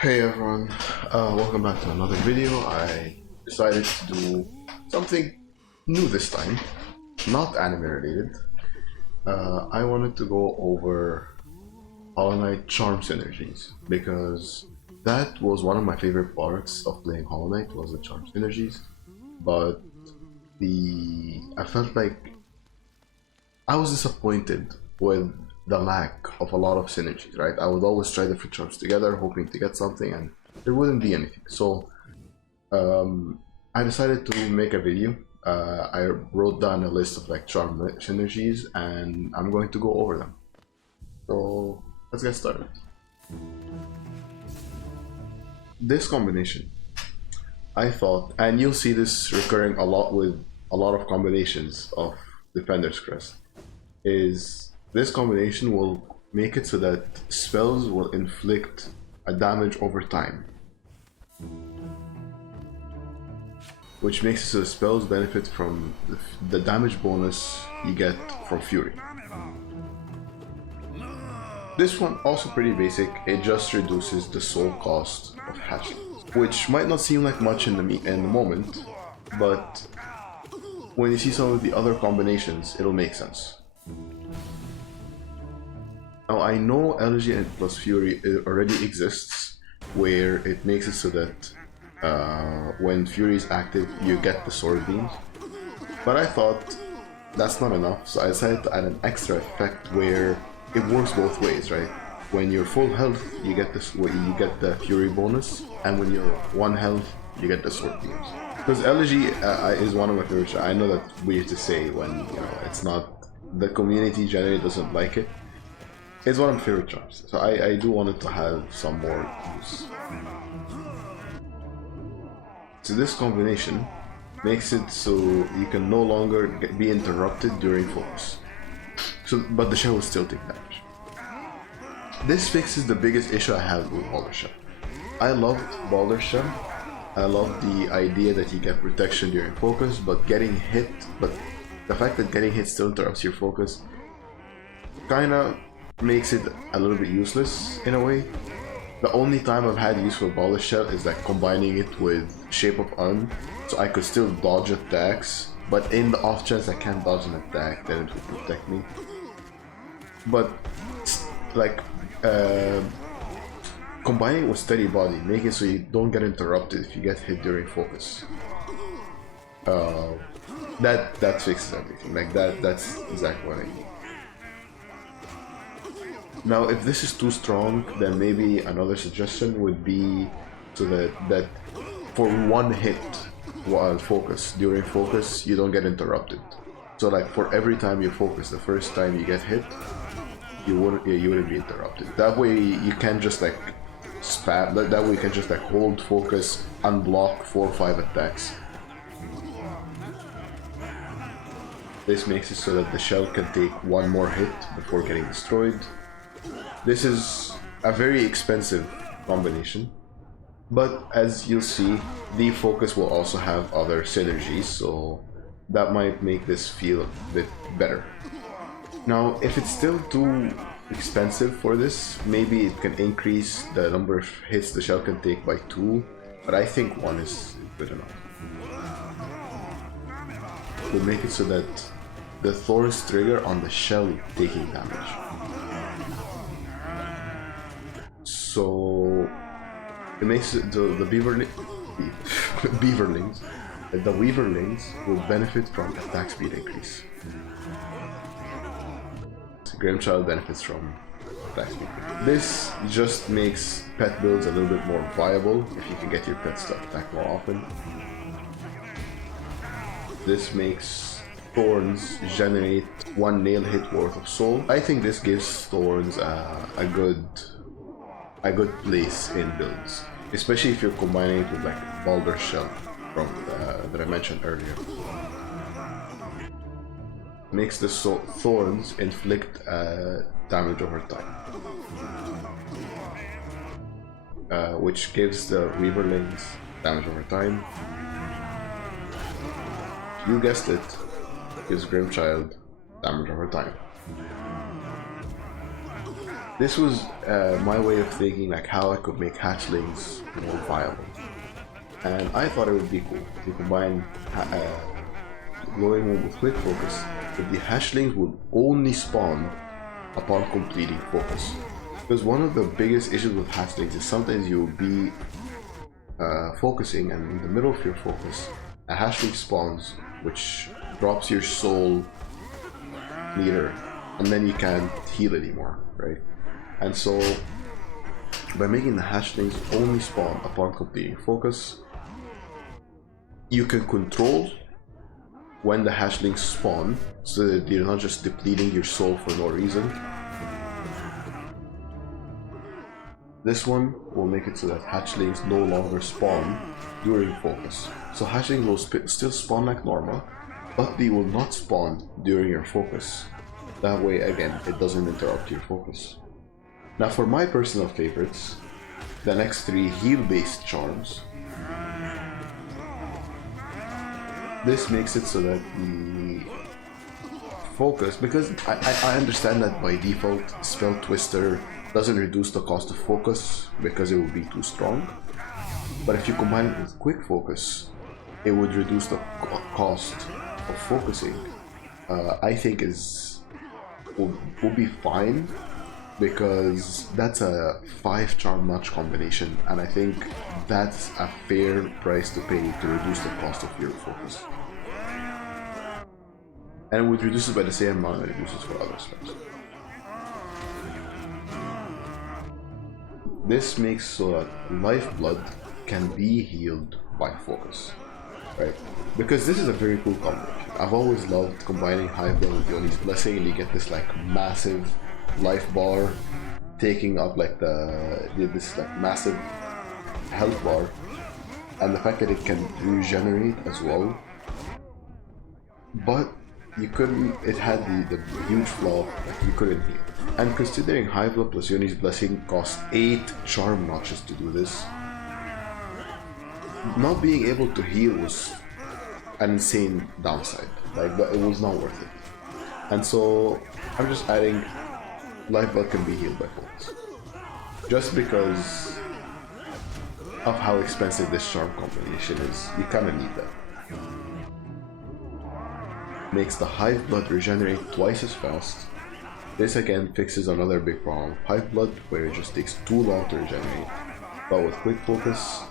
Hey everyone, welcome back to another video. I decided to do something new this time, not anime related. I wanted to go over Hollow Knight Charm Synergies because that was one of my favorite parts of playing Hollow Knight was the Charm Synergies, but I felt like I was disappointed with the lack of a lot of synergies, right? I would always try different charms together, hoping to get something, and there wouldn't be anything. So I decided to make a video. I wrote down a list of like charm synergies, and I'm going to go over them. So let's get started. This combination, I thought, and you'll see this recurring a lot with a lot of combinations of Defender's Crest, is this combination will make it so that spells will inflict a damage over time, which makes it so the spells benefit from the damage bonus you get from Fury. This one also pretty basic, it just reduces the soul cost of hatchlings, which might not seem like much in the moment, but when you see some of the other combinations, it'll make sense. Now I know Elegy and plus Fury already exists, where it makes it so that when Fury is active, you get the sword beams. But I thought that's not enough, so I decided to add an extra effect where it works both ways, right? When you're full health, you get this, you get the Fury bonus, and when you're 1 health, you get the sword beams. Because Elegy is one of my favorites. I know that's weird to say when it's not, the community generally doesn't like it. It's one of my favorite charms, so I do want it to have some more use. So this combination makes it so you can no longer be interrupted during focus. But the shell will still take damage. This fixes the biggest issue I have with Baldur shell. I loved Baldur shell. I love the idea that you get protection during focus, but the fact that getting hit still interrupts your focus kinda makes it a little bit useless in a way. The only time I've had use for Baldur shell is like combining it with Shape of Arm, so I could still dodge attacks, but in the off chance I can't dodge an attack, then it will protect me. But like combining it with Steady Body, make it so you don't get interrupted if you get hit during focus. That fixes everything. Like that's exactly what I need. Now, if this is too strong, then maybe another suggestion would be so that for 1 hit while during focus, you don't get interrupted. So like for every time you focus, the first time you get hit, you wouldn't be interrupted. That way you can just like spam. That way you can just like hold focus, unblock 4 or 5 attacks. This makes it so that the shell can take 1 more hit before getting destroyed. This is a very expensive combination, but as you'll see, the focus will also have other synergies, so that might make this feel a bit better. Now, if it's still too expensive for this, maybe it can increase the number of hits the shell can take by 2, but I think 1 is good enough. We'll make it so that the Thorns trigger on the shell taking damage. So it makes it the Weaverlings will benefit from attack speed increase. So Grimmchild benefits from attack speed. This just makes pet builds a little bit more viable if you can get your pets to attack more often. This makes Thorns generate 1 nail hit worth of soul. I think this gives Thorns a good place in builds, especially if you're combining it with like Baldur shell from that I mentioned earlier. Makes the Thorns inflict damage over time, which gives the Weaverlings damage over time. You guessed it, gives Grimmchild damage over time. This was my way of thinking like how I could make hatchlings more viable. And I thought it would be cool if you combine glowing with quick focus, that the hatchlings would only spawn upon completing focus. Because one of the biggest issues with hatchlings is sometimes you'll be focusing, and in the middle of your focus, a hatchling spawns, which drops your soul meter, and then you can't heal anymore, right? And so, by making the hatchlings only spawn upon completing focus, you can control when the hatchlings spawn, so that you're not just depleting your soul for no reason. This one will make it so that hatchlings no longer spawn during focus. So hatchlings will still spawn like normal, but they will not spawn during your focus. That way, again, it doesn't interrupt your focus. Now for my personal favorites, the next three heal-based charms. This makes it so that the focus, because I understand that by default Spell Twister doesn't reduce the cost of focus because it would be too strong, but if you combine it with quick focus, it would reduce the cost of focusing. I think will be fine, because that's a 5 charm notch combination, and I think that's a fair price to pay to reduce the cost of your focus. And it would reduce it by the same amount that it reduces for other spells. This makes so that Lifeblood can be healed by focus, right? Because this is a very cool combination. I've always loved combining Hiveblood with Joni's Blessing, and you get this like massive life bar taking up like this like massive health bar, and the fact that it can regenerate as well. But you couldn't, it had the huge flaw that you couldn't heal. And considering Hiveblood plus Joni's Blessing cost 8 charm notches to do this, not being able to heal was an insane downside. Like, but it was not worth it. And so I'm just adding Lifeblood can be healed by focus, just because of how expensive this charm combination is. You kind of need that. Makes the Hiveblood regenerate twice as fast. This again fixes another big problem of Hiveblood, where it just takes too long to regenerate. But with quick focus,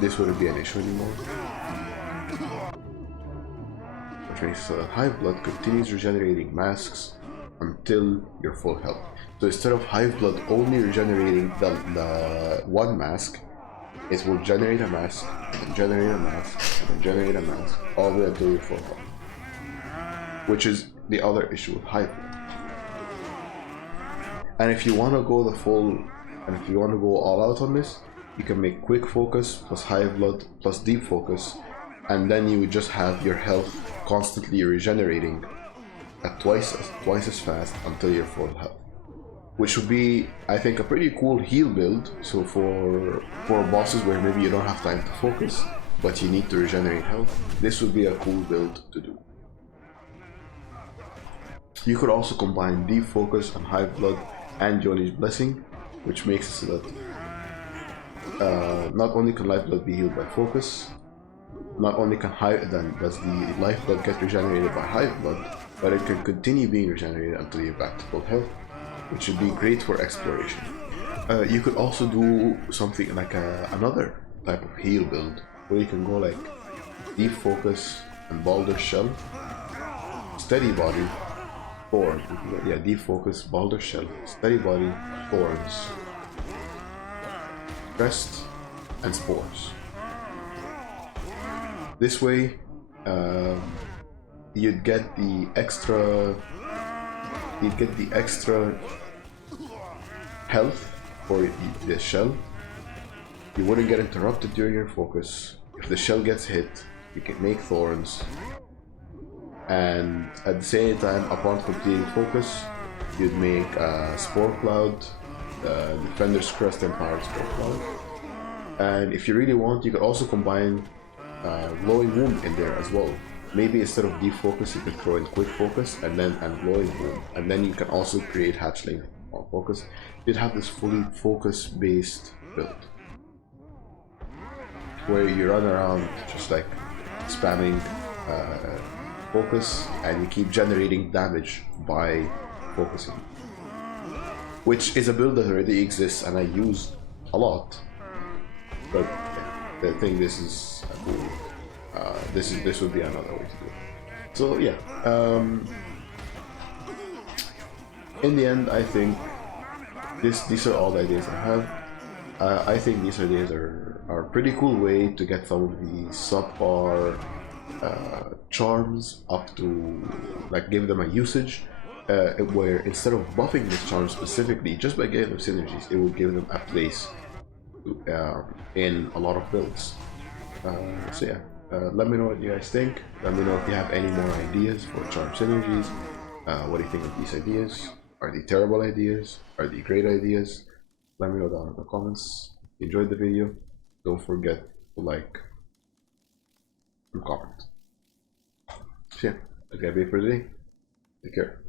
this wouldn't be an issue anymore. Which makes so that Hiveblood continues regenerating masks until you're full health. So instead of Hiveblood only regenerating the one mask, it will generate a mask, and generate a mask, and generate a mask, all the way until you're full health. Which is the other issue with Hiveblood. And if you want to go the full, and if you want to go all out on this, you can make quick focus plus Hiveblood plus deep focus, and then you would just have your health constantly regenerating at twice as fast until you're full health, which would be, I think, a pretty cool heal build. So for bosses where maybe you don't have time to focus but you need to regenerate health, this would be a cool build to do. You could also combine deep focus on Hiveblood and Joni's Blessing, which makes it so that not only can Lifeblood be healed by focus, not only can does the Lifeblood get regenerated by Hiveblood, but it can continue being regenerated until you're back to full health, which would be great for exploration. You could also do something like another type of heal build, where you can go like deep focus and Baldur Shell, steady body, Thorns. Yeah, deep focus, Baldur Shell, steady body, Thorns, Crest, and Spores. This way, you'd get the extra health for the shell. You wouldn't get interrupted during your focus. If the shell gets hit, you can make Thorns, and at the same time, upon completing focus, you'd make Spore Cloud, Defender's Crest, and Pirate Spore Cloud. And if you really want, you could also combine Glowing Wound in there as well. Maybe instead of deep focus, you can throw in quick focus and glowing wound, and then you can also create hatchling on focus, you'd have this fully focus-based build where you run around just like spamming focus, and you keep generating damage by focusing, which is a build that already exists and I use a lot. But I think this is cool. This would be another way to do it. So yeah, in the end, I think these are all the ideas I have. I think these ideas are a pretty cool way to get some of the subpar charms up to, like, give them a usage where instead of buffing this charm specifically, just by getting them synergies, it will give them a place in a lot of builds. So yeah, let me know what you guys think. Let me know if you have any more ideas for charm synergies. What do you think of these ideas? Are they terrible ideas? Are they great ideas? Let me know down in the comments. If you enjoyed the video, don't forget to like and comment. So yeah, that's gonna be it for today. Take care.